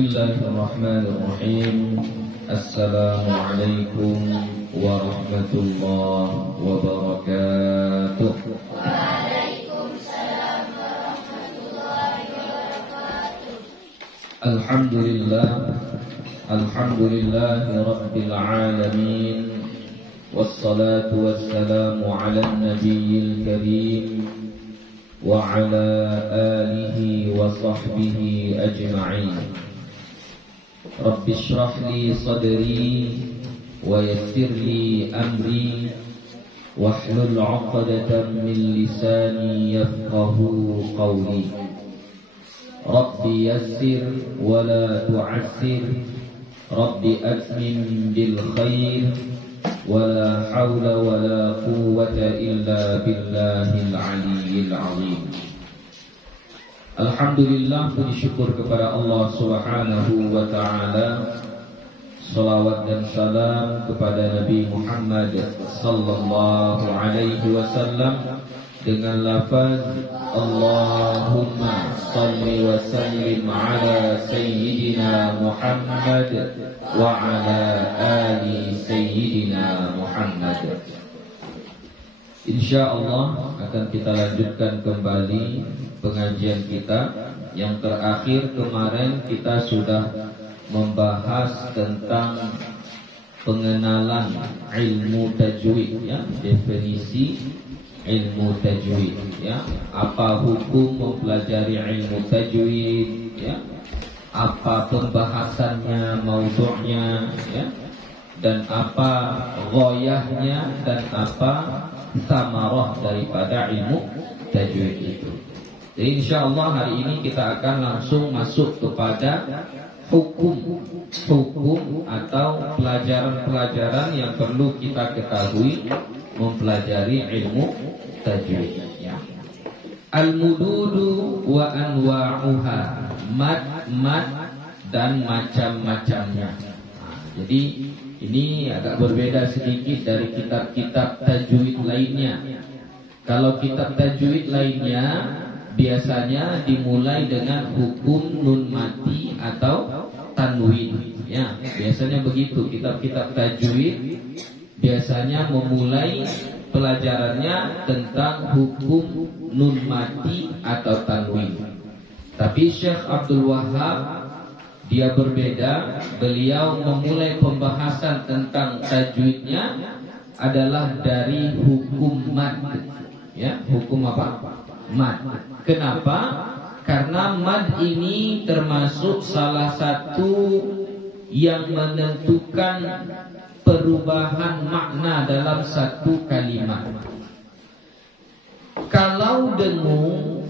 Bismillahirrahmanirrahim. Assalamualaikum warahmatullahi wabarakatuh. Waalaikumsalam warahmatullahi wabarakatuh. Alhamdulillahi rabbil alamin. Wassalatu wassalamu ala nabiyil karim wa ala alihi wa sahbihi ajma'in. Rabbi shrah li sadri wa yassir li amri wahlul 'uqdatam min lisani yafqahu qawli. Rabbi yassir wa la tu'assir, Rabbi atmim bil khair, wa la hawla wa la quwwata illa billahil aliyyil azim. Alhamdulillah, puji syukur kepada Allah Subhanahu wa ta'ala. Salawat dan salam kepada Nabi Muhammad sallallahu alaihi wasallam dengan lafaz Allahumma salli wa sallim ala sayyidina Muhammad wa ala ali sayyidina Muhammad. InsyaAllah akan kita lanjutkan kembali pengajian kita. Yang terakhir kemarin kita sudah membahas tentang pengenalan ilmu tajwid, ya, definisi ilmu tajwid, ya, apa hukum mempelajari ilmu tajwid, ya, apa pembahasannya, maudhu'nya, ya, dan apa ghoyahnya dan apa samarah daripada ilmu tajwid itu. Jadi insyaallah hari ini kita akan langsung masuk kepada hukum atau pelajaran-pelajaran yang perlu kita ketahui mempelajari ilmu tajwid, ya. Al-mududu wa anwa'uha, mad dan macam-macamnya. Jadi ini agak berbeda sedikit dari kitab-kitab tajwid lainnya. Kalau kitab tajwid lainnya biasanya dimulai dengan hukum nun mati atau tanwin, ya, biasanya begitu. Kitab-kitab tajwid biasanya memulai pelajarannya tentang hukum nun mati atau tanwin. Tapi Syekh Abdul Wahab dia berbeda. Beliau memulai pembahasan tentang tajwidnya adalah dari hukum mad, ya, hukum apa? Mad. Kenapa? Karena mad ini termasuk salah satu yang menentukan perubahan makna dalam satu kalimat. Kalau dengung,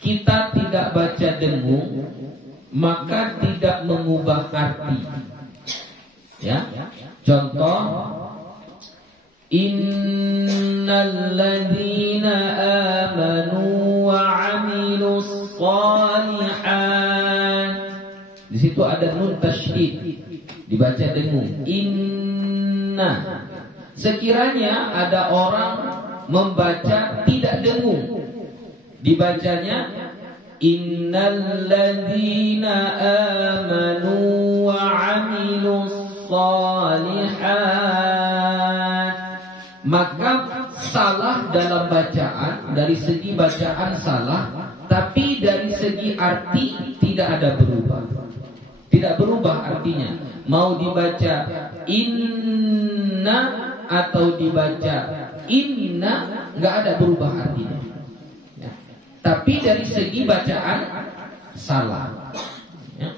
kita tidak baca dengung, maka tidak mengubah arti, ya. Contoh, innal ladzina amanu wa 'amilus shalihat. Di situ ada nun tasydid, dibaca dengung, inna. Sekiranya ada orang membaca tidak dengung, dibacanya innal ladzina amanu wa 'amilus shalihat. Maka salah dalam bacaan, dari segi bacaan salah, tapi dari segi arti tidak ada berubah. Tidak berubah artinya. Mau dibaca inna atau dibaca inna, nggak ada berubah artinya, ya. Tapi dari segi bacaan salah, ya.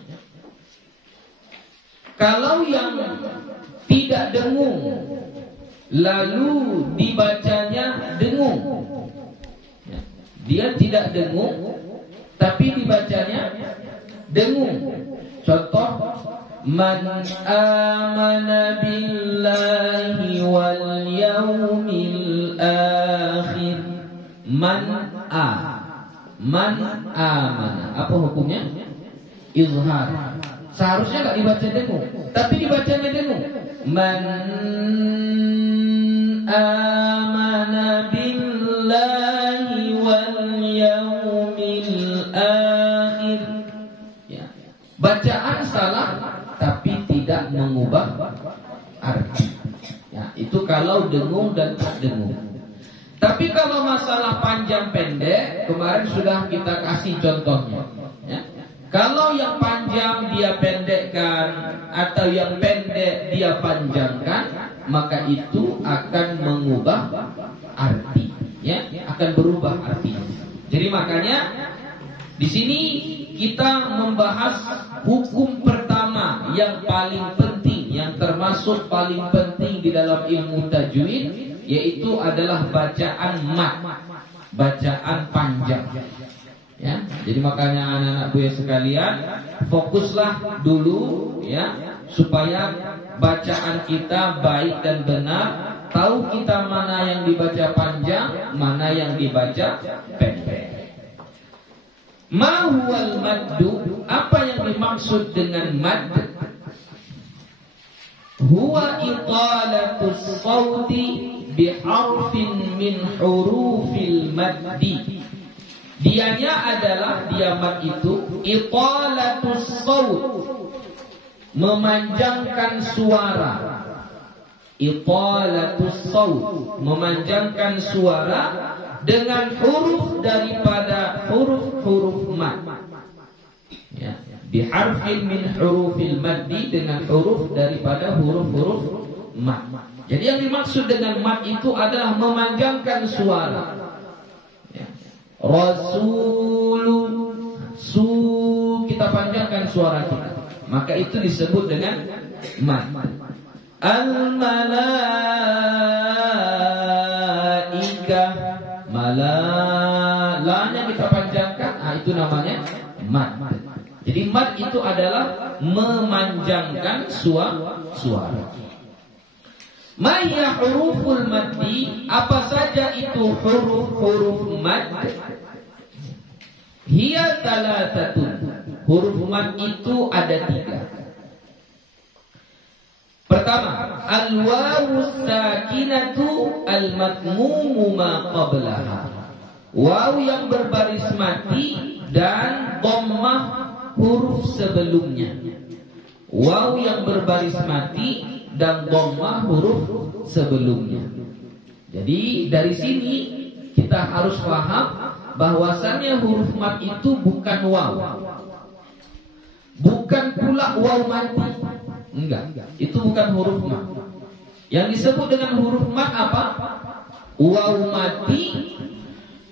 Kalau yang tidak dengung lalu dibacanya dengung, ya. Dia tidak dengung tapi dibacanya dengung. Contoh, man amana billahi wal yawmil akhir. Man amana, apa hukumnya? Izhar. Seharusnya nggak dibaca dengung, tapi dibacanya dengung. Man amana billahi wal yawmil akhir. Ya. Bacaan salah tapi tidak mengubah arti. Ya, itu kalau dengung dan tak dengung. Tapi kalau masalah panjang pendek, kemarin sudah kita kasih contohnya. Ya. Kalau yang panjang dia pendekkan atau yang pendek dia panjangkan, maka itu akan mengubah arti. Ya, akan berubah artinya. Jadi makanya di sini kita membahas hukum pertama yang paling penting, yang termasuk paling penting di dalam ilmu tajwid, yaitu adalah bacaan mat, bacaan panjang. Ya, jadi makanya anak-anak Buya sekalian, fokuslah dulu ya, supaya bacaan kita baik dan benar. Tahu kita mana yang dibaca panjang, mana yang dibaca pendek. Ma huwal maddu, apa yang dimaksud dengan mad? Huwa iqalatus sawti biharfin min hurufil maddi. Dianya adalah mad itu iqalatus sawt, memanjangkan suara. Iqalatus sawt, memanjangkan suara dengan huruf daripada huruf-huruf mad. Ya, biharfin min hurufil maddi, dengan huruf daripada huruf-huruf mad. Jadi yang dimaksud dengan mad itu adalah memanjangkan suara. Ya. Rasulu, kita panjangkan suara kita, maka itu disebut dengan mad. Al-malaikah, malanya kita panjangkan, itu namanya mad. Jadi mad itu adalah memanjangkan suara. Ma hiya huruful maddi, apa saja itu huruf-huruf mad? Hiya salasatun, huruf mad itu ada 3. Pertama, al-wawu sakinatu al-matmumu ma qablaha. Wawu yang berbaris mati dan dhammah huruf sebelumnya. Wawu yang berbaris mati dan dhammah huruf sebelumnya. Jadi dari sini kita harus paham bahwasannya huruf mad itu bukan wawu. Bukan pula wawu mati. Enggak, itu bukan huruf mad. Yang disebut dengan huruf mad apa? Wawu mati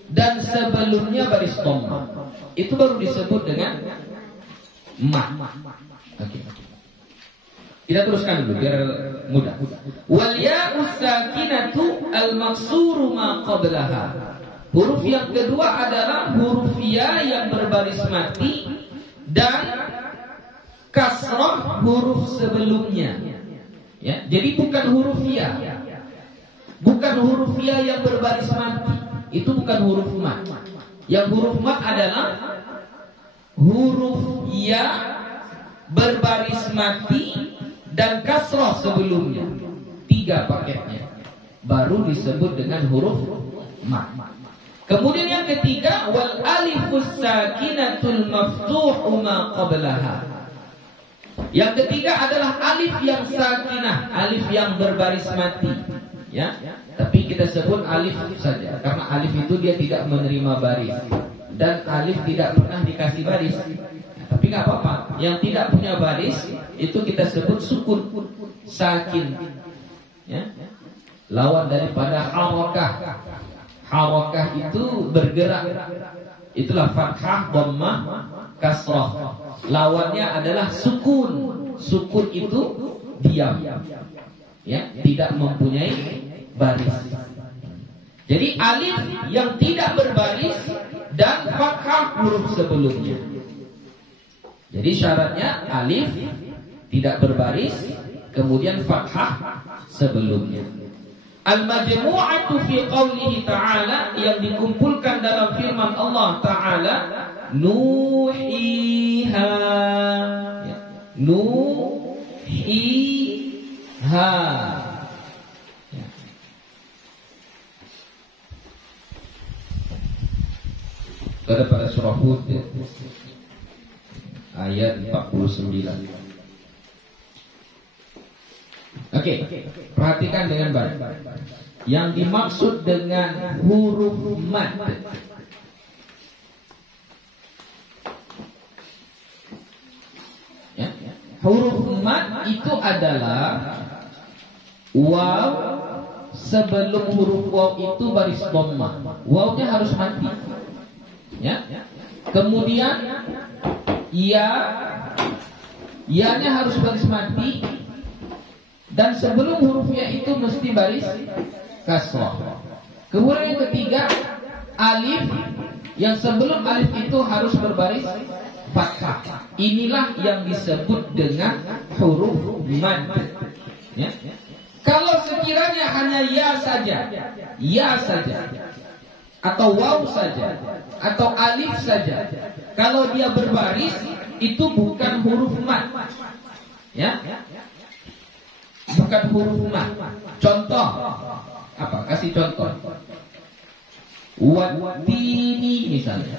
dan sebelumnya baris dhammah. Itu baru disebut dengan mad. Oke. Kita teruskan dulu biar mudah. Wal ya'u sakinatu al-maksuru ma qablaha. Huruf yang kedua adalah huruf ya yang berbaris mati dan kasrah huruf sebelumnya. Ya, jadi bukan huruf ya. Bukan huruf ya yang berbaris mati. Itu bukan huruf mad. Yang huruf mad adalah huruf ya berbaris mati dan kasrah sebelumnya. 3 paketnya. Baru disebut dengan huruf mad. Kemudian yang ketiga, wal alifus sakinatul maftuhu ma qablaha. Yang ketiga adalah alif yang sakinah, alif yang berbaris mati. Ya, tapi kita sebut alif saja karena alif itu dia tidak menerima baris dan alif tidak pernah dikasih baris. Tapi nggak apa-apa. Yang tidak punya baris itu kita sebut sukun, sakin. Ya, lawan daripada harakah. Harakah itu bergerak. Itulah fathah, dhammah, kasrah. Lawannya adalah sukun. Sukun itu diam. Ya, tidak mempunyai baris. Jadi alif yang tidak berbaris dan fathah huruf sebelumnya. Jadi syaratnya alif tidak berbaris, kemudian fathah sebelumnya. Al-majmu'atu fi qawlihi ta'ala, yang dikumpulkan dalam firman Allah Ta'ala, nuhiha, ya. Nuhiha, ya. Pada surah Hud, ya. ayat 49. Oke, perhatikan dengan baik. Yang dimaksud dengan huruf mad, ya, huruf mad itu adalah waw sebelum huruf waw itu baris dhammah. Wawnya harus mati. Ya. Kemudian ya-nya harus baris mati, dan sebelum huruf ya itu mesti baris kasrah. Kemudian yang ketiga, alif, yang sebelum alif itu harus berbaris fathah. Inilah yang disebut dengan huruf mad. Ya. Kalau sekiranya hanya ya saja, atau waw saja, atau alif saja, kalau dia berbaris itu bukan huruf mad. Ya, bukan huruf mad. Contoh apa? Kasih contoh. Watini misalnya.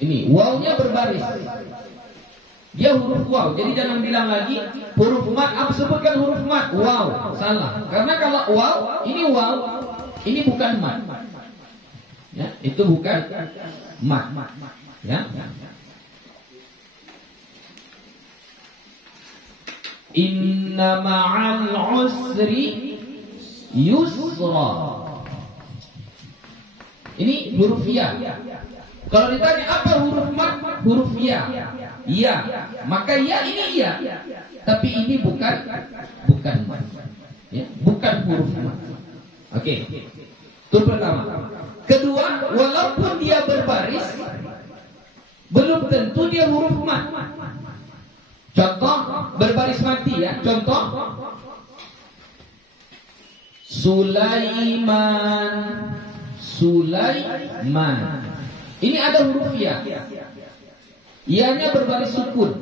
Ini wawnya berbaris. Dia huruf waw, jadi jangan bilang lagi huruf mad. Apa sebutkan huruf mad? Waw, salah. Karena kalau waw, ini bukan mad. Ya, itu bukan mad. Ya. Inna ma'al usri yusra. Ini huruf ya. Kalau ditanya apa huruf mad? Huruf ya. Ya, maka ya ini ya. Tapi ini bukan mad. Ya, bukan huruf mad. Oke. Itu pertama. Kedua, walaupun dia berbaris, belum tentu dia huruf mad. Contoh berbaris mati ya. Contoh Sulaiman. Ini ada huruf ya. Ianya berbaris sukun.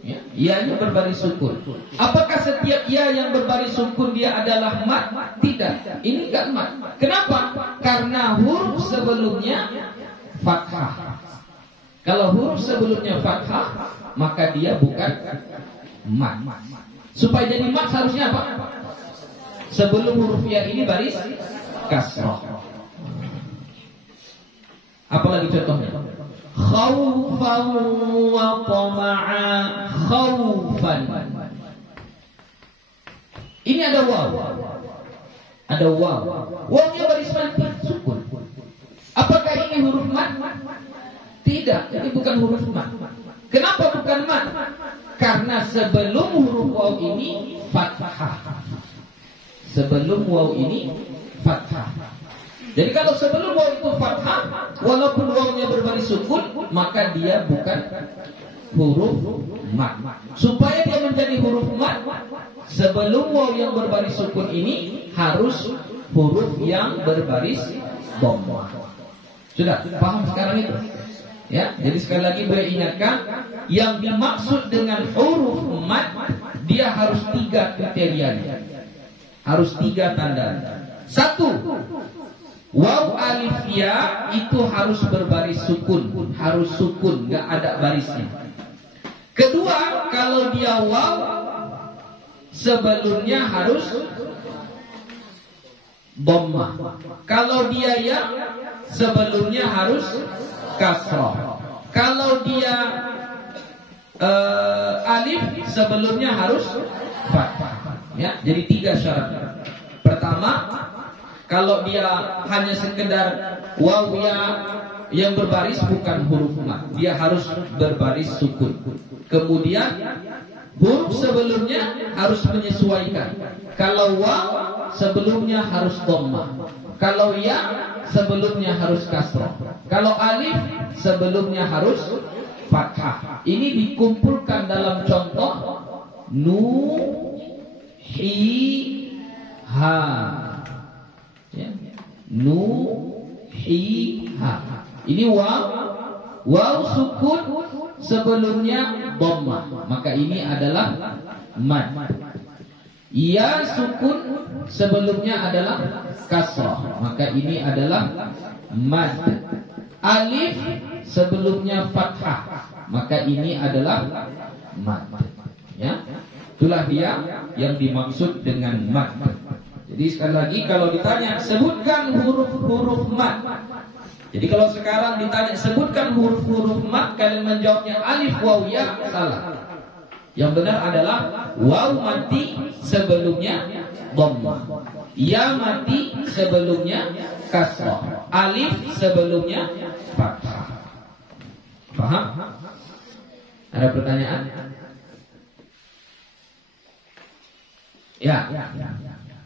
Ya, ianya berbaris sukun. Apakah setiap ya yang berbaris sukun dia adalah mad? Tidak. Ini enggak mad. Kenapa? Karena huruf sebelumnya fathah. Kalau huruf sebelumnya fathah, maka dia bukan mad. Supaya jadi mad harusnya apa? Sebelum huruf ya ini baris kasrah. Apalagi contohnya? Khaufan wa tama'a. Khaufan. Ini ada waw. Ada waw. Wawnya baris mati, sukun. Apakah ini huruf mad? Tidak, ini bukan huruf mad. Kenapa bukan mad? Karena sebelum huruf waw ini fathah. Sebelum waw ini fathah. Jadi kalau sebelum waw itu fathah, walaupun wawnya berbaris sukun, maka dia bukan huruf mad. Supaya dia menjadi huruf mad, sebelum waw yang berbaris sukun ini harus huruf yang berbaris dhammah. Sudah paham sekarang itu? Ya, jadi sekali lagi beliau ingatkan, yang dimaksud dengan huruf mad, dia harus 3 kriterianya. Harus 3 tanda. 1, waw alif ya itu harus berbaris sukun, harus sukun, nggak ada barisnya. Kedua, kalau dia waw sebelumnya harus dhammah. Kalau dia ya sebelumnya harus kasrah. Kalau dia alif sebelumnya harus fathah. Ya, jadi 3 syarat. Pertama, kalau dia hanya sekedar waw ya yang berbaris bukan huruf mad, dia harus berbaris sukun. Kemudian huruf sebelumnya harus menyesuaikan. Kalau waw sebelumnya harus dhammah. Kalau ya sebelumnya harus kasrah. Kalau alif sebelumnya harus fathah. Ini dikumpulkan dalam contoh nuhiha. Ya. Nuhiha. Ini waw sukun sebelumnya dhammah, maka ini adalah mad. Ya sukun sebelumnya adalah kasrah, maka ini adalah mad. alif sebelumnya fathah, maka ini adalah mad. Ya, itulah dia yang dimaksud dengan mad. Jadi sekali lagi kalau ditanya sebutkan huruf-huruf mad. Jadi kalau sekarang ditanya sebutkan huruf-huruf mad, kalian menjawabnya alif waw ya, salah. Yang benar adalah waw mati sebelumnya dhammah, ya mati sebelumnya kasrah, alif sebelumnya fathah. Paham? Ada pertanyaan? Ya.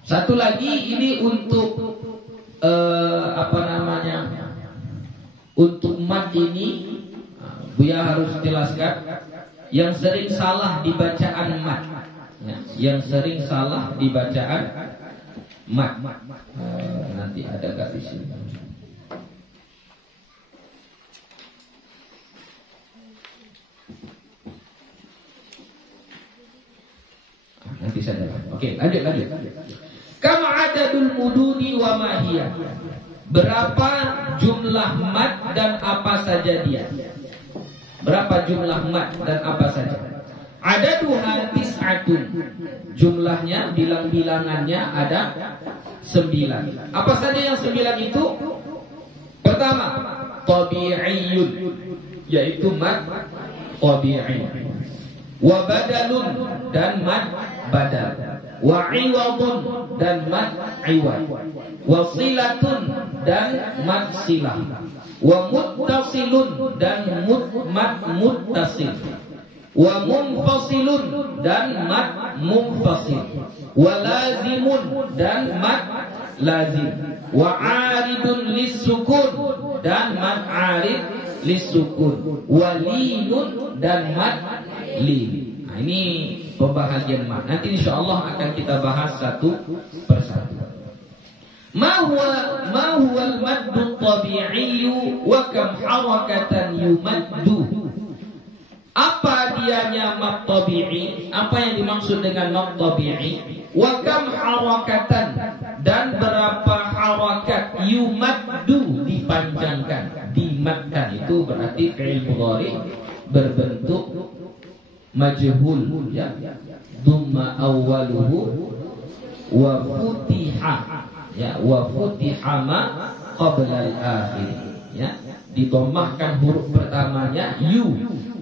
Satu lagi ini untuk untuk mad ini Buya harus jelaskan yang sering salah di bacaan mad. Ya, yang sering salah di bacaan mad. Nanti ada gak di sini? Nanti saya dapat. Oke, lanjut. Kama adadul mududi wa mahiyah. Berapa jumlah mad dan apa saja dia? Berapa jumlah mad dan apa saja? Adaduha tis'atun. Jumlahnya, bilangannya ada 9. Apa saja yang 9 itu? Pertama, tabi'iyyun, yaitu mad tabi'i. Wa badalun, dan mad badal. Wa iwadun, dan mad iwad. Wa silatun, dan mad silah. Wa muttasilun, dan mad muttasil. Wa munfasilun, dan mad munfasil. Wa lazimun, dan mad lazim. Wa aridun lissukun, dan mad arid lissukun. Wa linun, dan mad lin. Nah, ini pembahagian mad. Nanti insyaallah akan kita bahas satu persatu. Ma huwa al-maddu tabi'i wa kam harakatan yumaddu. Apa dianya mad tabi'i? Apa yang dimaksud dengan mad tabi'i? Wa kam harakatan, dan berapa harakat yumaddu, dipanjangkan, dimadkan. Itu berarti fi'il mudhari berbentuk majhul, ya. Dhamma awwaluhu wa futiha, ya, wa futiha ma qabla al-akhir, ya. Didomahkan huruf pertamanya yu,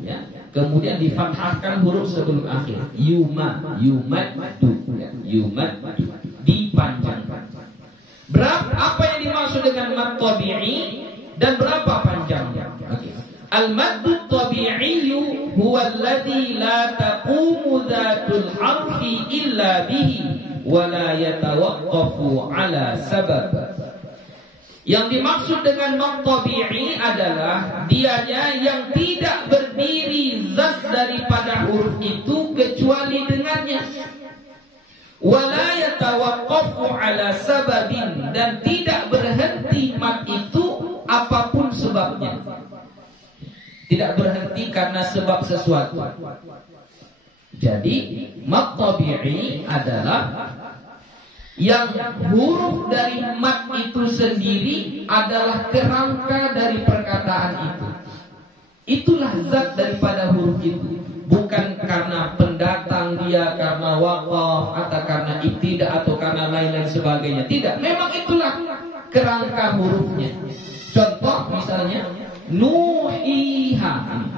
ya. Kemudian difathahkan huruf sebelum akhir. Yumaddu, ya. Yumaddu, dipanjangkan. Apa yang dimaksud dengan mad tabi'i dan berapa panjangnya? Okay. Al-maddu tabi'iyyu huwa alladhi la taqumu dhatul harfi illa bihi wa la yatawaqqafu ala sabab. Yang dimaksud dengan mad tabi'i adalah dianya yang tidak berdiri zat daripada huruf itu kecuali dengannya. Wa la yatawaqqafu ala sababin, dan tidak berhenti mad itu apapun sebabnya. Tidak berhenti karena sebab sesuatu. Jadi mad tabi'i adalah yang huruf dari mad itu sendiri adalah kerangka dari perkataan itu. Itulah zat daripada huruf itu. Bukan karena pendatang dia, karena waqaf, atau karena ibtidah, atau karena lain-lain sebagainya. Tidak, memang itulah kerangka hurufnya. Contoh misalnya nuhiha,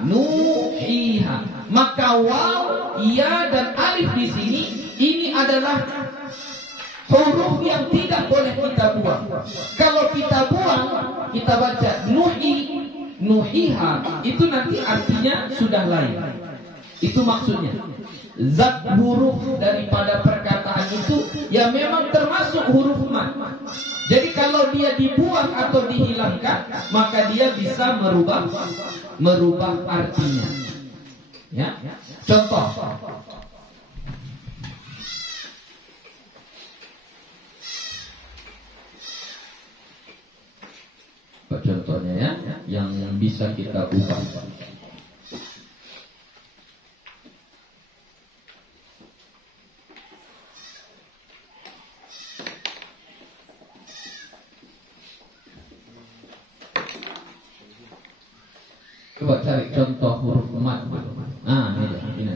nuhiha. Maka waw, ya, dan alif di sini ini adalah huruf yang tidak boleh kita buang. Kalau kita buang, kita baca nuhiha, itu nanti artinya sudah lain. Itu maksudnya. Zat huruf daripada perkataan itu ya memang termasuk huruf mad. Jadi kalau dia dibuang atau dihilangkan, maka dia bisa merubah artinya. Ya. Contoh. Contohnya ya, yang bisa kita ubah. Coba cari contoh huruf mat. Ah, ini.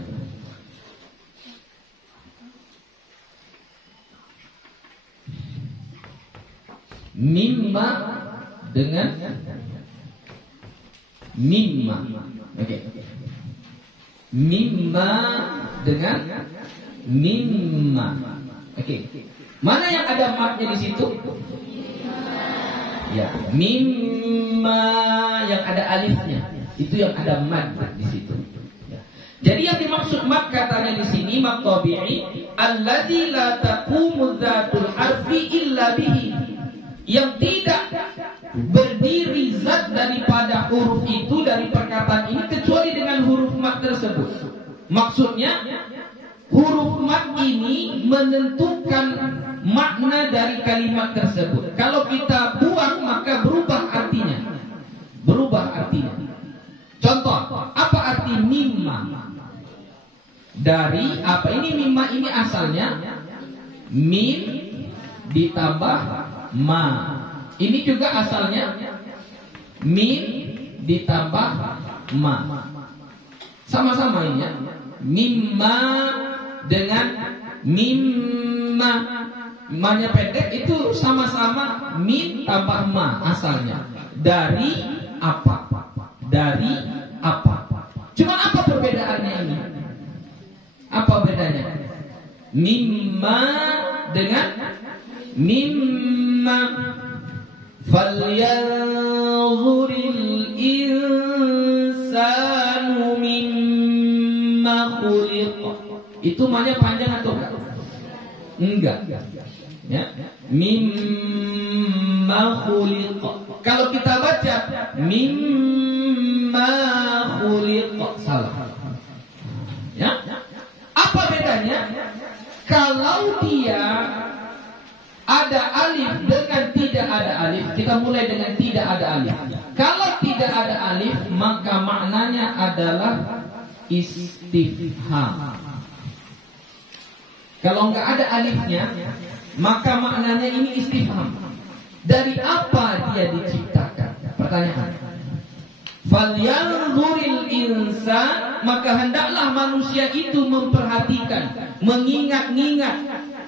Mimma dengan mimma. Oke. Mimma dengan mimma. Oke. Mana yang ada matnya di situ? Ya, mimma yang ada alifnya. Itu yang ada mad di situ. Ya. Jadi yang dimaksud mad katanya di sini mad tabi'i alladzi la taqumu dzatul harfi illa bihi. Yang tidak berdiri zat daripada huruf itu dari perkataan ini kecuali dengan huruf mad tersebut. Maksudnya huruf mad ini menentukan makna dari kalimat tersebut. Kalau kita buang maka berubah artinya. Contoh, apa arti mimma? Dari apa ini mimma ini asalnya? Mim ditambah ma. Ini juga asalnya mim ditambah ma. Sama-sama ini ya. Mimma dengan mimma. Ma-nya pendek itu sama-sama mim tambah ma asalnya. Dari apa? Dari apa? Cuma apa perbedaannya ini? Apa bedanya? Mimma dengan mimma. Falyanzuril insanu mimma khuliq. Itu ma-nya panjang atau enggak? Ya. Mimma khuliq. Kalau kita baca mimma khuliq salah. Ya. Apa bedanya? Kalau dia ada alif dengan tidak ada alif, kita mulai dengan tidak ada alif. Kalau tidak ada alif, maka maknanya adalah istifham. Kalau nggak ada alifnya, maka maknanya ini istifham. Dari apa dia diciptakan? Pertanyaan. Falyanzuril insan, maka hendaklah manusia itu memperhatikan, mengingat-ingat,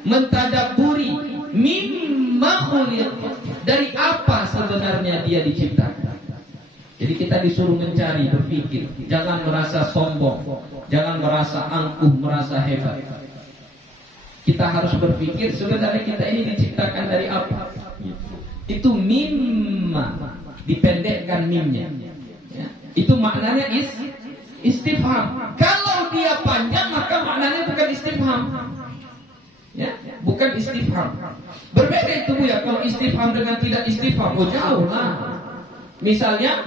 mentadabburi mimma khuliq. Dari apa sebenarnya dia diciptakan? Jadi kita disuruh mencari, berpikir. Jangan merasa sombong, jangan merasa angkuh, merasa hebat. Kita harus berpikir sebenarnya kita ini diciptakan dari apa? Itu mimma, dipendekkan mimnya. Ya. Itu maknanya istifham. Kalau dia panjang maka maknanya bukan istifham. Ya, bukan istifham. Berbeda itu Bu ya, kalau istifham dengan tidak istifham, oh jauh lah. Misalnya,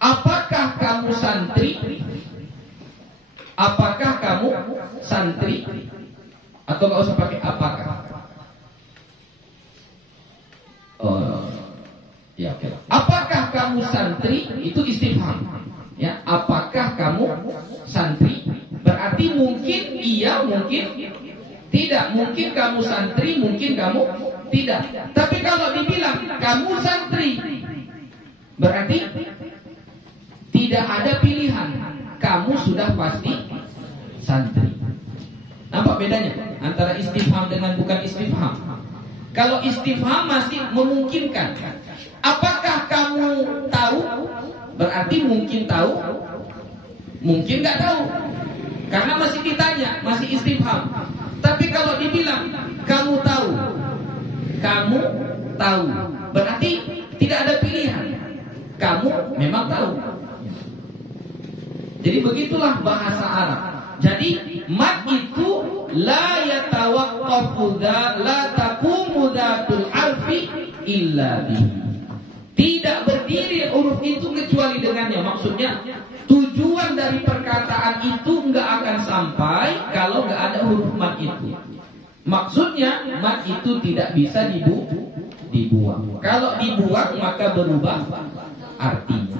apakah kamu santri? Apakah kamu santri? Atau nggak usah pakai apakah? Ya, okay. Apakah kamu santri? Itu istifham. Ya, apakah kamu santri? Berarti mungkin iya, mungkin tidak. Mungkin kamu santri, mungkin kamu tidak. Tapi kalau dibilang kamu santri, berarti tidak ada pilihan. Kamu sudah pasti santri. Nampak bedanya antara istifham dengan bukan istifham? Kalau istifham masih memungkinkan. Apakah kamu tahu? Berarti mungkin tahu, mungkin nggak tahu. Karena masih ditanya, masih istifham. Tapi kalau dibilang kamu tahu, berarti tidak ada pilihan. Kamu memang tahu. Jadi begitulah bahasa Arab. Jadi mad itu la yatawaqqafu la taqumu dzatul harfi illa bihi. Tidak berdiri huruf itu kecuali dengannya. Maksudnya tujuan dari perkataan itu nggak akan sampai kalau nggak ada huruf mad itu. Maksudnya mad itu tidak bisa dibuang. Kalau dibuang maka berubah artinya.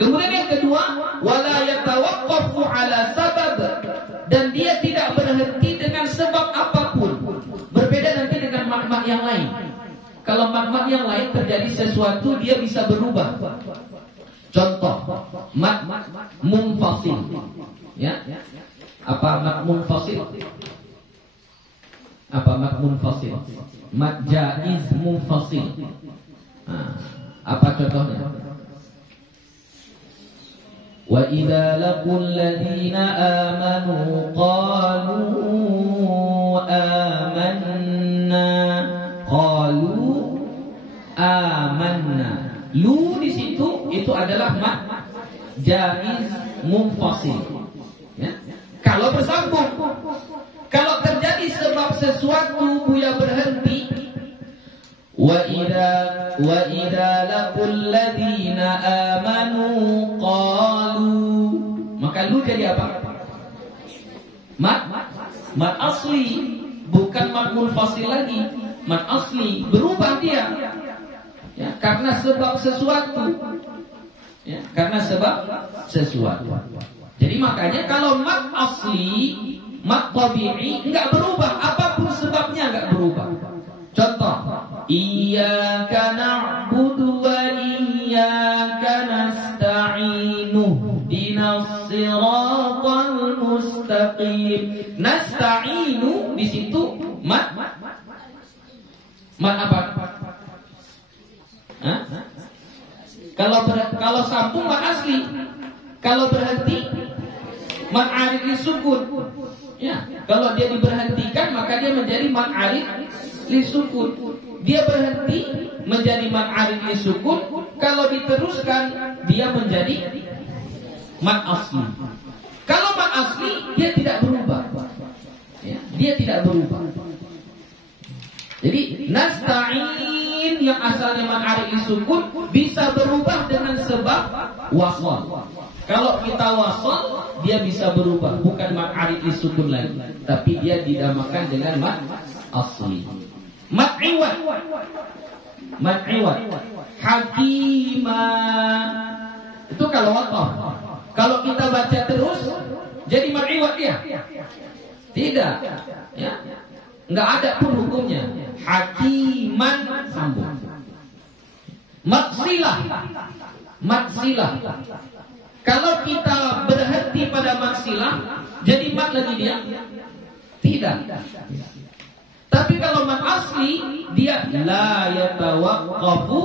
Kemudian yang kedua, wala yatawaqqafu ala sabab, dan dia tidak berhenti dengan sebab apapun. Berbeda nanti dengan mad-mad yang lain. Kalau mad-mad yang lain terjadi sesuatu dia bisa berubah. Contoh, mad munfasil. Ya. Apa mad munfasil? Apa mad munfasil? Mad jaiz munfasil. Apa contohnya? Wa idza laqul ladzina amanu qalu amanna. Qalu amanna. Lu di situ itu adalah mad jaiz munfasil. Ya. Kalau bersambung, kalau terjadi sebab sesuatu Buya berhenti. Wa idza laqul ladzina amanu qalu, maka lu jadi apa? Mad asli, bukan mad munfasil lagi. Mad asli berubah dia. Ya, karena sebab sesuatu. Ya, karena sebab sesuatu. Jadi makanya kalau mad asli, mad tabi'i enggak berubah, apapun sebabnya enggak berubah. Contoh, iyyaka na'budu wa iyyaka nasta'inu ihdinas siratal mustaqim. Nasta'inu di situ mad apa? Hah? Kalau sambung mad asli, kalau berhenti mad arid lisukun. Ya, kalau dia diberhentikan maka dia menjadi mad arid lisukun. Dia berhenti menjadi mad arid lisukun. Kalau diteruskan dia menjadi mad asli. Kalau mad asli dia tidak berubah. Ya, dia tidak berubah. Jadi nasta'in yang asalnya mad arid lisukun bisa berubah dengan sebab wasal. Kalau kita wasal, dia bisa berubah, bukan mad arid lisukun lagi, tapi dia dinamakan dengan mad asli. Mad iwad. Hakima. Itu kalau waqaf. Kalau kita baca terus, jadi mad iwad dia? Tidak. Ya. Enggak ada pun hukumnya. Hakiman sambung. Maksilah. Kalau kita berhenti pada maksilah, jadi mad lagi dia? Tidak. Tapi kalau mad asli, dia la yatawaqqafu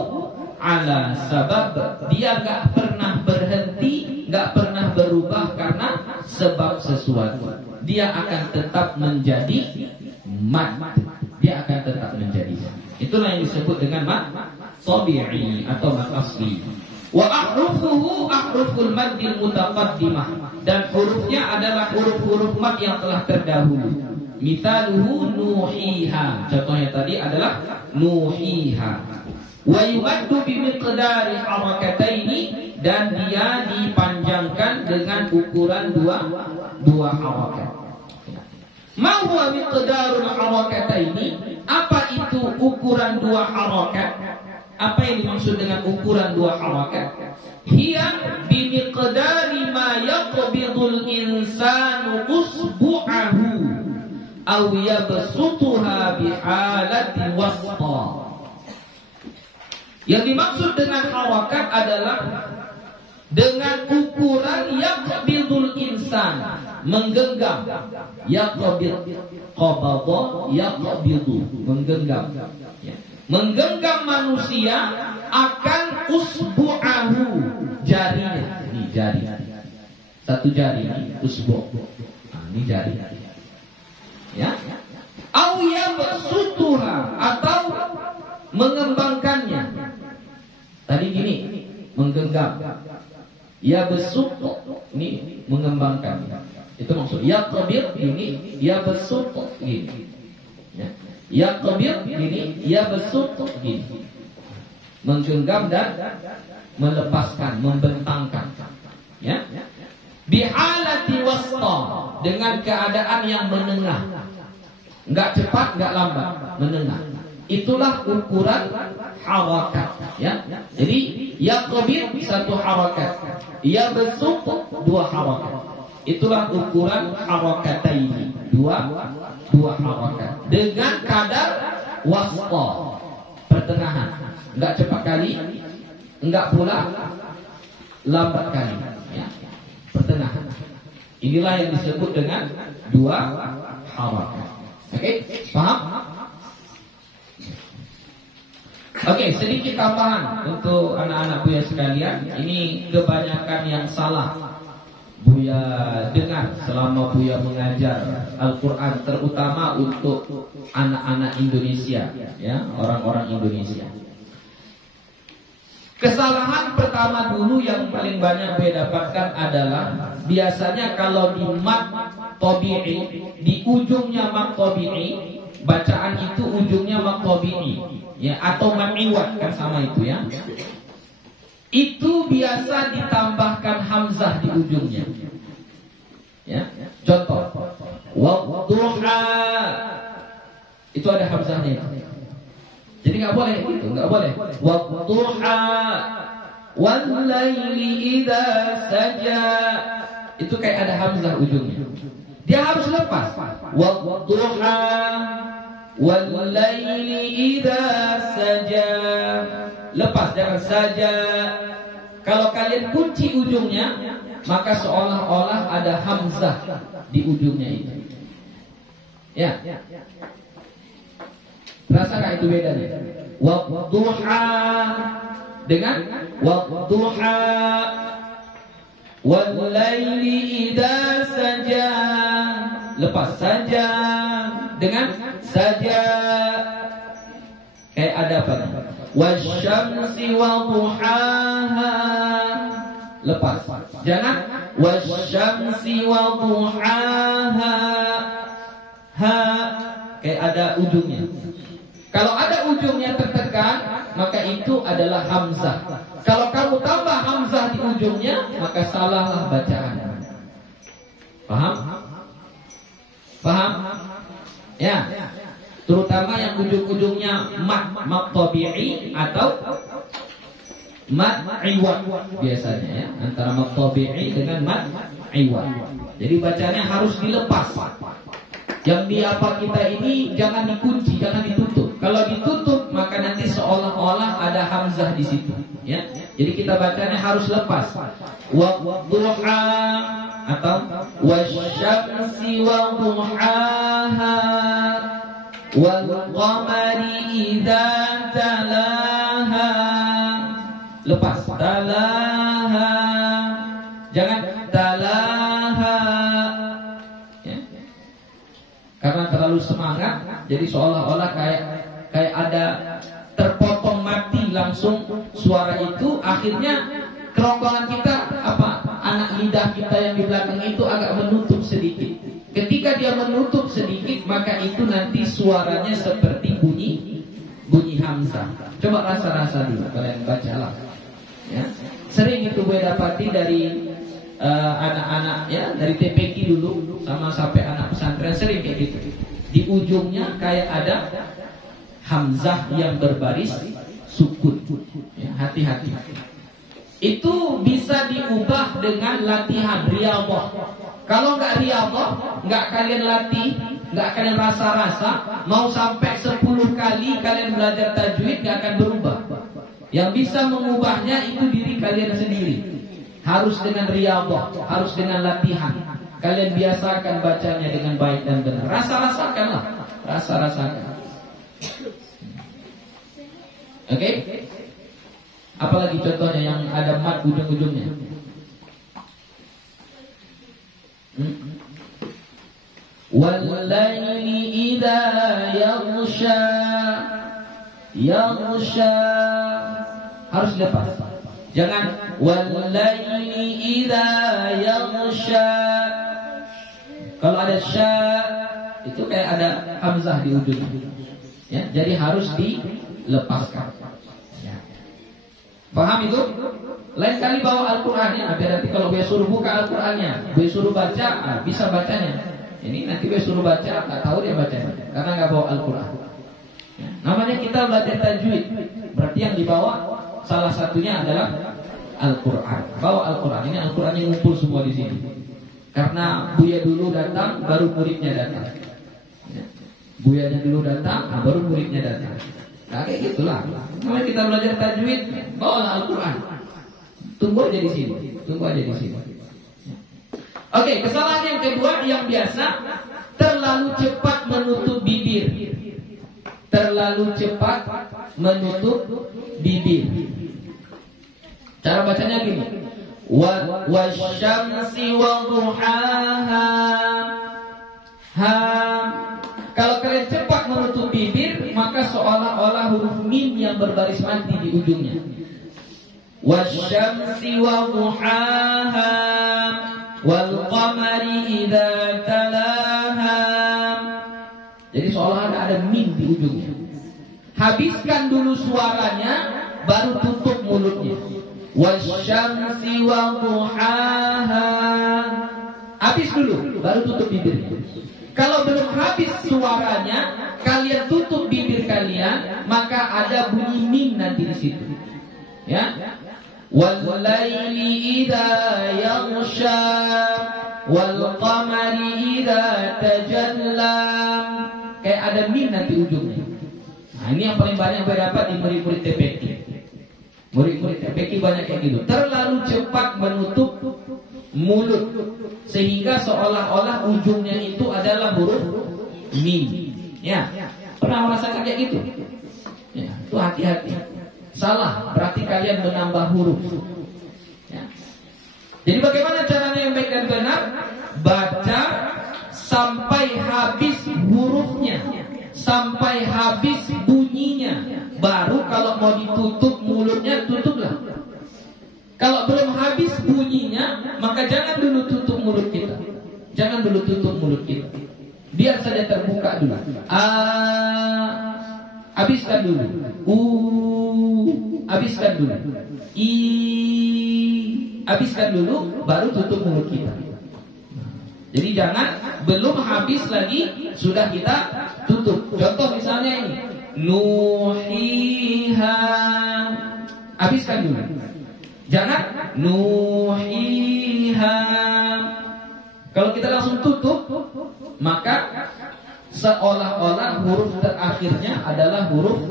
ala sabab. Dia enggak pernah berhenti, enggak pernah berubah karena sebab sesuatu. Dia akan tetap menjadi mad. Dia akan tetap menjadi. Itulah yang disebut dengan mad tabi'i atau mad asli. Wa ahrufuhu ahruful maddil mutaqaddimah, dan hurufnya adalah huruf-huruf mad yang telah terdahulu. Mithaluhu nuhiha, contohnya tadi adalah nuhiha. Wa yumaddu bimiqdari harakataini, dan dia dipanjangkan dengan ukuran dua harakat. Ma huwa miqdarul harakataini? Apa itu ukuran dua harakat? Apa yang dimaksud dengan ukuran dua harakat? Hiya bimiqdari ma yaqbidul insanu usbu'ahu aw yabsutuha bihalati wasqa. Yang dimaksud dengan harakat adalah dengan ukuran yaqbidul insan, menggenggam. Yaqbid, qabada, yaqbidu, menggenggam. Menggenggam manusia akan usbu'ahu, jarinya. Ini jari. Satu jari ini usbu'. Ini jari. Ya. Au yabsutuha, atau mengembangkannya. Tadi gini, menggenggam. Yabsut, ini mengembangkan. Itu maksud. Yaqbid ini, yabsut gini. Ya. Yaqbid ini, yabsut gini. Menggenggam dan melepaskan, membentangkan. Ya. Bihalati wasta, dengan keadaan yang menengah. Enggak cepat, enggak lambat, menengah. Itulah ukuran harakat, ya. Jadi yaqbid satu harakat, yabsut dua harakat. Itulah ukuran harakatain, dua harakat dengan kadar wasta, pertengahan. Enggak cepat kali, enggak pula lambat kali, ya, pertengahan. Inilah yang disebut dengan dua harakat. Oke, paham? Oke, sedikit tambahan untuk anak-anak Buya sekalian. Ini kebanyakan yang salah Buya dengar selama Buya mengajar Al-Quran, terutama untuk anak-anak Indonesia, ya, orang-orang Indonesia. Kesalahan pertama dulu yang paling banyak Buya dapatkan adalah biasanya kalau di mat tabi'i, di ujungnya mat tabi'i, bacaan itu ujungnya mat tabi'i, ya, atau mat iwad, kan sama itu, ya. Itu biasa ditambahkan hamzah di ujungnya. Ya, contoh, wadduha, itu ada hamzahnya. Jadi nggak boleh itu, nggak boleh. Wadduha, wallaili idza saja, itu kayak ada hamzah ujungnya. Dia harus lepas. Wadduha, wallaili idza saja, lepas, jangan saja. Kalau kalian kunci ujungnya, maka seolah-olah ada hamzah di ujungnya itu. Ya. Rasakan itu bedanya. Wadduha dengan wadduha, wallaili idza saja, lepas saja dengan saja. Kayak ada apa? Wasyamsi waduhaha, lepas. Jangan wasyamsi waduhaha, ha, kayak ada ujungnya. Kalau ada ujungnya tertekan, maka itu adalah hamzah. Kalau kamu tambah hamzah di ujungnya, maka salahlah bacaan. Paham? Paham? Ya. Terutama yang ujung-ujungnya mat tabi'i atau mat iwad biasanya, ya, antara mat tabi'i dengan mat iwad. Jadi bacanya harus dilepas. Yang di apa kita ini jangan dikunci, jangan ditutup. Kalau ditutup maka nanti seolah-olah ada hamzah di situ, ya. Jadi kita bacanya harus lepas. Wadduha atau wasyamsi waduhaha, wal qamari idza talaha, lepas. Talaha, jangan talaha, ya. Karena terlalu semangat, jadi seolah-olah kayak ada terpotong mati langsung suara itu. Akhirnya kerongkongan kita, anak lidah kita yang di belakang itu agak menutup sedikit. Ketika dia menutup sedikit, maka itu nanti suaranya seperti bunyi hamzah. Coba rasa-rasa dulu, kalian bacalah, ya. Sering itu gue dapati dari anak-anak, ya, dari TPQ dulu sama sampai anak pesantren, sering kayak gitu. Di ujungnya kayak ada hamzah yang berbaris sukun, ya, hati-hati. Itu bisa diubah dengan latihan riyadhah. Kalau nggak riyadhah, nggak kalian latih, nggak kalian rasa-rasa, mau sampai 10 kali kalian belajar tajwid nggak akan berubah. Yang bisa mengubahnya itu diri kalian sendiri. Harus dengan riyadhah, harus dengan latihan. Kalian biasakan bacanya dengan baik dan benar. Rasa-rasakanlah, rasa-rasakan. Oke? Apalagi contohnya yang ada mat ujung-ujungnya? Wallaili idza yaghsha, yaghsha, harus lepas. Jangan wallaili idza yaghsha. Kalau ada sya, itu kayak ada hamzah di ujungnya, ya, jadi harus dilepaskan. Paham itu? Lain kali bawa Al-Quran, ya. Nanti kalau gue suruh buka Al-Qurannya, gue suruh baca, bisa bacanya. Ini nanti gue suruh baca, nggak tahu dia bacanya, karena nggak bawa Al-Quran. Ya. Namanya kita belajar tajwid, berarti yang dibawa salah satunya adalah Al-Quran. Bawa Al-Quran. Ini Al-Quran yang ngumpul semua di sini. Karena Buya dulu datang, baru muridnya datang. Ya. Buyanya dulu datang, baru muridnya datang. Nah, kayak gitulah. Kalau kita belajar tajwid, bawalah Al-Quran. Tunggu aja di sini. Oke, kesalahan yang kedua yang biasa, terlalu cepat menutup bibir. Cara bacanya gini. Wasyamsi wa duhaha. Kalau kalian cepat menutup bibir, maka seolah-olah huruf mim yang berbaris mati di ujungnya. Wasyamsi wa duhaha wal qamari idza talaha. Jadi seolah ada mim di ujungnya. Habiskan dulu suaranya, baru tutup mulutnya. Wasyamsi wa duhaha. Habis dulu, baru tutup bibirnya. Kalau belum habis suaranya, kalian tutup bibir kalian, maka ada bunyi mim nanti di situ. Ya. Wal laili idza yaghsha wal qamari idza tajalla. Kayak ada mim nanti ujungnya. Nah, ini yang paling banyak saya dapat di murid-murid TPQ. Murid-murid TPQ banyak kayak gitu. Terlalu cepat menutup mulut sehingga seolah-olah ujungnya itu adalah huruf mim. Ya, pernah merasakan kayak gitu? Ya, itu hati-hati. Salah, berarti kalian menambah huruf. Ya. Jadi bagaimana caranya yang baik dan benar? Baca sampai habis hurufnya, sampai habis bunyinya. Baru kalau mau ditutup mulutnya, tutuplah. Kalau belum habis bunyinya, maka jangan dulu tutup mulut kita. Biar saja terbuka dulu. Habiskan dulu. Habiskan dulu. Habiskan dulu, baru tutup mulut kita. Jadi jangan belum habis lagi sudah kita tutup. Contoh misalnya ini, nuhiha. Habiskan dulu. Jangan nuhiha. Kalau kita langsung tutup, maka seolah-olah huruf terakhirnya adalah huruf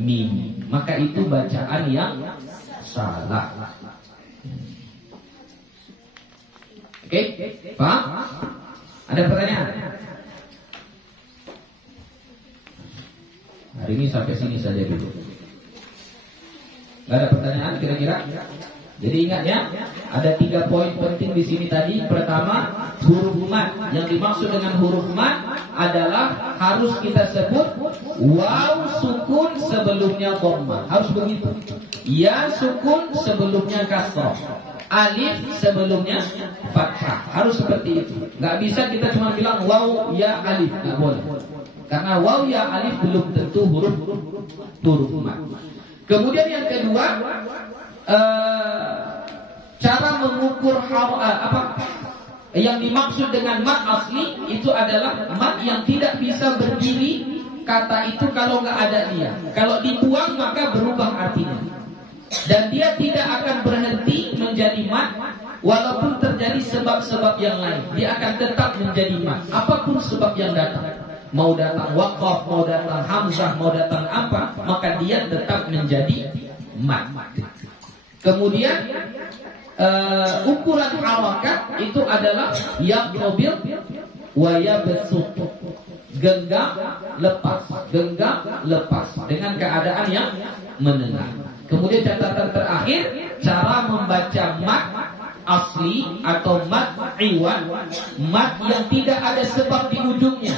mim. Maka itu bacaan yang salah. Oke, paham? Ada pertanyaan? Hari ini sampai sini saja dulu. Gak ada pertanyaan kira-kira? Jadi ingat ya, ada 3 poin penting di sini tadi. Pertama, huruf mat. Yang dimaksud dengan huruf mat adalah harus kita sebut waw sukun sebelumnya dhamma. Harus begitu. Ya sukun sebelumnya kasrah. Alif sebelumnya fathah. Harus seperti itu. Gak bisa kita cuma bilang waw ya alif. Gak boleh. Karena waw ya alif belum tentu huruf mat. Kemudian yang kedua, cara mengukur yang dimaksud dengan mat asli itu adalah mat yang tidak bisa berdiri. Kata itu kalau nggak ada dia, kalau dibuang maka berubah artinya, dan dia tidak akan berhenti menjadi mat walaupun terjadi sebab-sebab yang lain. Dia akan tetap menjadi mat apapun sebab yang datang. Mau datang waqaf, mau datang hamzah, mau datang apa, maka dia tetap menjadi mat. Kemudian ukuran harakat itu adalah yaqbil wa yabsut. Genggam lepas, dengan keadaan yang menengah. Kemudian catatan terakhir, cara membaca mat asli atau mat iwan, mat yang tidak ada sebab di ujungnya,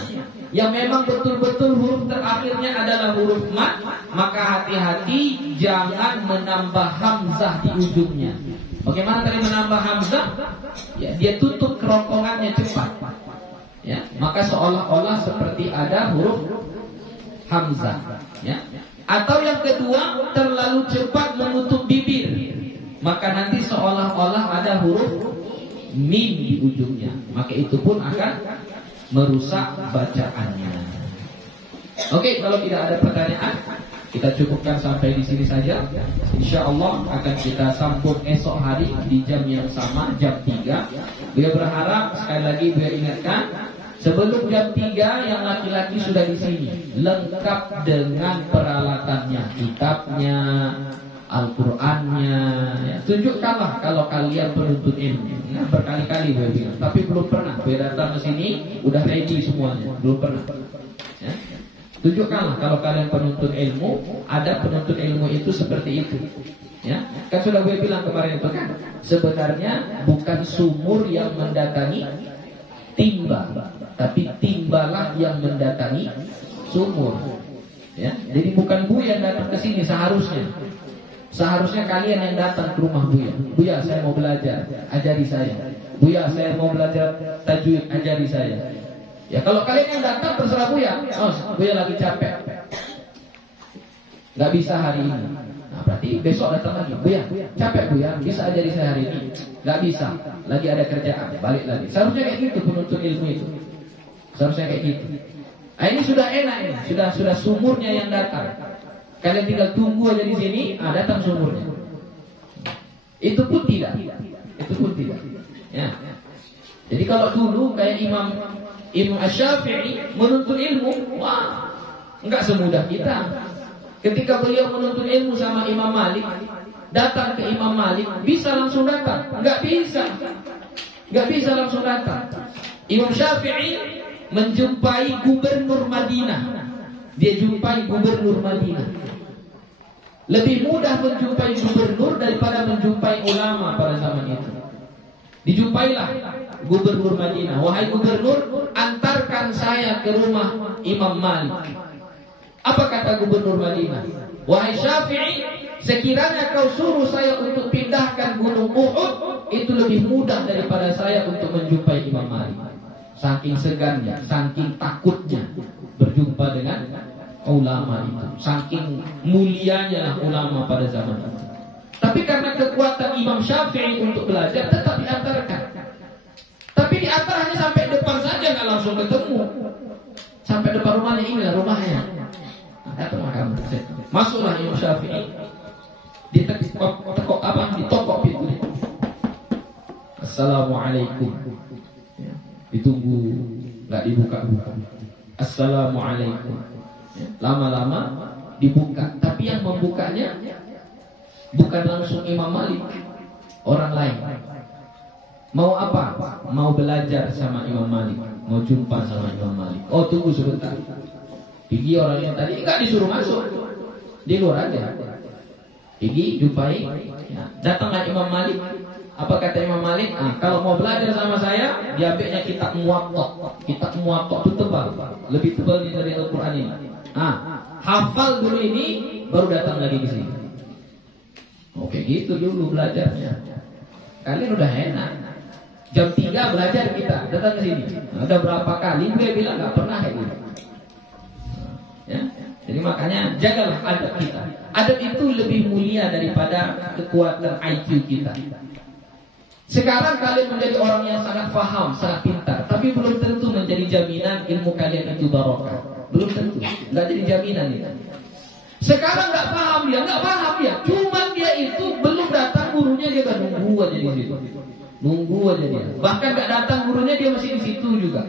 yang memang betul-betul huruf terakhirnya adalah huruf mat, maka hati-hati jangan menambah hamzah di ujungnya. Bagaimana tadi menambah hamzah? Ya, dia tutup kerongkongannya cepat. Ya, maka seolah-olah seperti ada huruf hamzah. Ya. Atau yang kedua, terlalu cepat menutup bibir, maka nanti seolah-olah ada huruf mim di ujungnya. Maka itu pun akan merusak bacaannya. Oke, kalau tidak ada pertanyaan, kita cukupkan sampai di sini saja. Insya Allah akan kita sambung esok hari di jam yang sama, jam 3. Beliau berharap, sekali lagi beliau ingatkan, sebelum jam 3 yang laki-laki sudah di sini, lengkap dengan peralatannya, kitabnya, Al-Qur'annya, ya. Tunjukkanlah kalau kalian penuntut ilmu. Nah, berkali-kali gue bilang, tapi belum pernah gue datang ke sini udah ready semuanya, belum pernah. Ya. Tunjukkanlah kalau kalian penuntut ilmu, ada penuntut ilmu itu seperti itu. Ya, kan sudah gue bilang kemarin itu kan, sebenarnya bukan sumur yang mendatangi timba, tapi timbalah yang mendatangi sumur. Ya, jadi bukan Buya yang datang ke sini seharusnya. Seharusnya kalian yang datang ke rumah Buya. Buya, saya mau belajar, ajari saya. Buya, saya mau belajar tajwid, ajari saya. Ya, kalau kalian yang datang terserah Buya. Oh, Buya lagi capek, nggak bisa hari ini. Nah, berarti besok datang lagi. Buya, capek Buya, bisa ajari saya hari ini? Nggak bisa, lagi ada kerjaan, balik lagi. Seharusnya kayak gitu penuntut ilmu itu. Seharusnya kayak gitu. Nah, ini sudah enak ini, sudah sumurnya yang datang. Kalian tinggal tunggu aja di sini, datang sumurnya. Itu pun tidak. Ya. Jadi kalau dulu kayak Imam Asy-Syafi'i menuntut ilmu, wah, enggak semudah kita. Ketika beliau menuntut ilmu sama Imam Malik, datang ke Imam Malik, bisa langsung datang? Enggak bisa langsung datang. Imam Syafi'i menjumpai gubernur Madinah. Dia jumpai gubernur Madinah. Lebih mudah menjumpai gubernur daripada menjumpai ulama pada zaman itu. Dijumpailah gubernur Madinah. Wahai gubernur, antarkan saya ke rumah Imam Malik. Apa kata gubernur Madinah? Wahai Syafi'i, sekiranya kau suruh saya untuk pindahkan gunung Uhud, itu lebih mudah daripada saya untuk menjumpai Imam Malik. Saking segannya, saking takutnya berjumpa dengan ulama itu, saking mulianya ulama pada zaman itu. Tapi karena kekuatan Imam Syafi'i untuk belajar, tetap diantarkan. Tapi diantar hanya sampai depan saja, nggak langsung ketemu. Sampai depan rumahnya, inilah rumahnya. Datanglah kamu. Masuklah Imam Syafi'i. Ditokok pintu. Assalamualaikum. Ditunggu, nggak dibuka-buka. Assalamualaikum. Lama-lama dibuka, tapi yang membukanya bukan langsung Imam Malik, orang lain. Mau apa? Mau belajar sama Imam Malik, mau jumpa sama Imam Malik. Oh, tunggu sebentar. Pergi orang yang tadi enggak disuruh masuk, di luar aja. Pergi jumpai, ya. Datanglah Imam Malik. Apa kata Imam Malik? Kalau mau belajar sama saya, diambilnya kitab Muwatta. Kitab Muwatta itu tebal, lebih tebal dari Al-Quran ini. Hafal dulu ini, baru datang lagi ke sini. Oke, gitu dulu belajarnya. Kalian udah enak. Jam 3 belajar kita, datang ke sini. Ada berapa kali gue bilang nggak pernah kayak gitu. Ya, jadi makanya jagalah adab kita. Adab itu lebih mulia daripada kekuatan IQ kita. Sekarang kalian menjadi orang yang sangat paham, sangat pintar, tapi belum tentu menjadi jaminan ilmu kalian itu barokah. Belum tentu, nggak jadi jaminan itu. Sekarang nggak paham dia, cuman dia itu belum datang gurunya, dia kan nunggu aja di situ, nunggu aja dia. Bahkan nggak datang gurunya, dia masih di situ juga.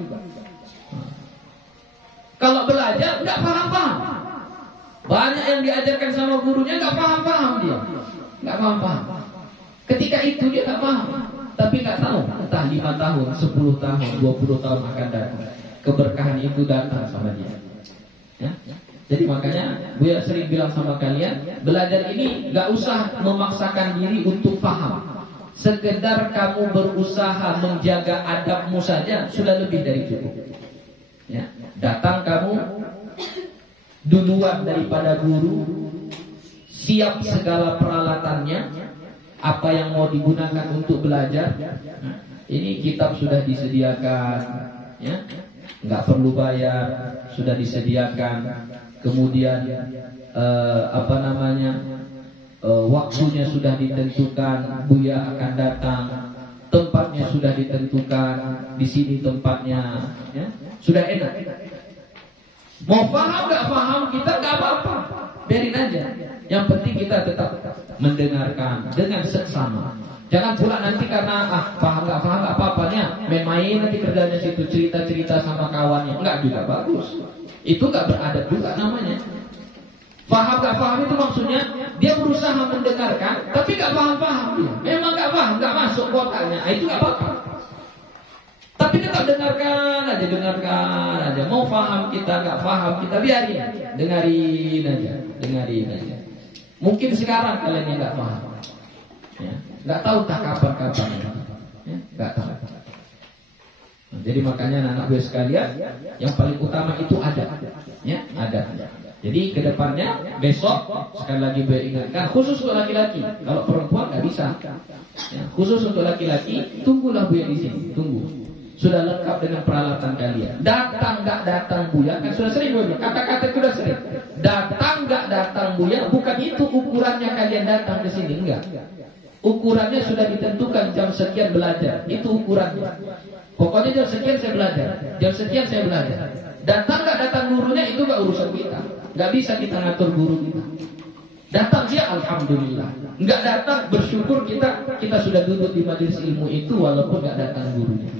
Kalau belajar nggak paham-paham, banyak yang diajarkan sama gurunya nggak paham-paham dia, nggak paham-paham. Ketika itu dia nggak paham, tapi nggak tahu entah 5 tahun, 10 tahun, 20 tahun akan datang, keberkahan itu datang sama dia. Ya? Jadi makanya Buya sering bilang sama kalian, belajar ini nggak usah memaksakan diri untuk paham. Sekedar kamu berusaha menjaga adabmu saja sudah lebih dari cukup. Ya? Datang kamu duluan daripada guru, siap segala peralatannya. Apa yang mau digunakan untuk belajar, ini kitab sudah disediakan, ya, nggak perlu bayar, sudah disediakan. Kemudian waktunya sudah ditentukan, Buya akan datang, tempatnya sudah ditentukan, di sini tempatnya, ya, sudah enak. Mau paham nggak paham kita nggak apa-apa, biarin aja. Yang penting kita tetap mendengarkan dengan seksama. Jangan pula nanti karena paham nggak apa-apanya, main-main nanti kerjanya situ, cerita-cerita sama kawannya, nggak juga bagus. Itu nggak beradab juga namanya. Paham nggak paham itu maksudnya dia berusaha berusaha mendengarkan, tapi nggak paham-paham dia. Memang nggak paham, nggak masuk kotaknya. Itu nggak apa-apa. Tapi tetap dengarkan aja. Mau paham kita, nggak paham kita, biarin. Dengarin aja. Mungkin sekarang kalian yang nggak paham, ya, nggak tahu tak kapan, ya, nggak tahu. Jadi makanya anak-anak gue sekalian, yang paling utama itu ada, ya, ada. Jadi kedepannya besok sekali lagi gue ingatkan, khusus untuk laki-laki. Kalau perempuan nggak bisa. Ya, khusus untuk laki-laki, tunggulah Buya di sini, tunggu. Sudah lengkap dengan peralatan kalian. Datang nggak datang Buya, kan sudah sering gue bilang, kata-kata itu sudah sering. Datang nggak datang Buya, bukan itu ukurannya kalian datang ke sini, enggak. Ukurannya sudah ditentukan, jam sekian belajar, itu ukurannya. Pokoknya jam sekian saya belajar, jam sekian saya belajar. Datang nggak datang gurunya itu nggak urusan kita, nggak bisa kita ngatur guru kita. Datang dia alhamdulillah, nggak datang bersyukur kita sudah duduk di majelis ilmu itu walaupun nggak datang gurunya.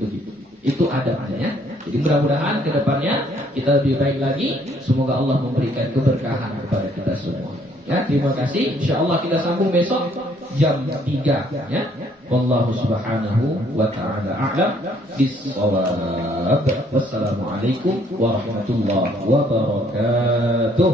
Begitu, itu adabnya. Jadi mudah-mudahan kedepannya kita lebih baik lagi. Semoga Allah memberikan keberkahan kepada kita semua. Ya, terima kasih. Insyaallah kita sambung besok jam 3 ya. Wallahu subhanahu wa ta'ala a'lam bis-shawab. Wassalamualaikum warahmatullahi wabarakatuh.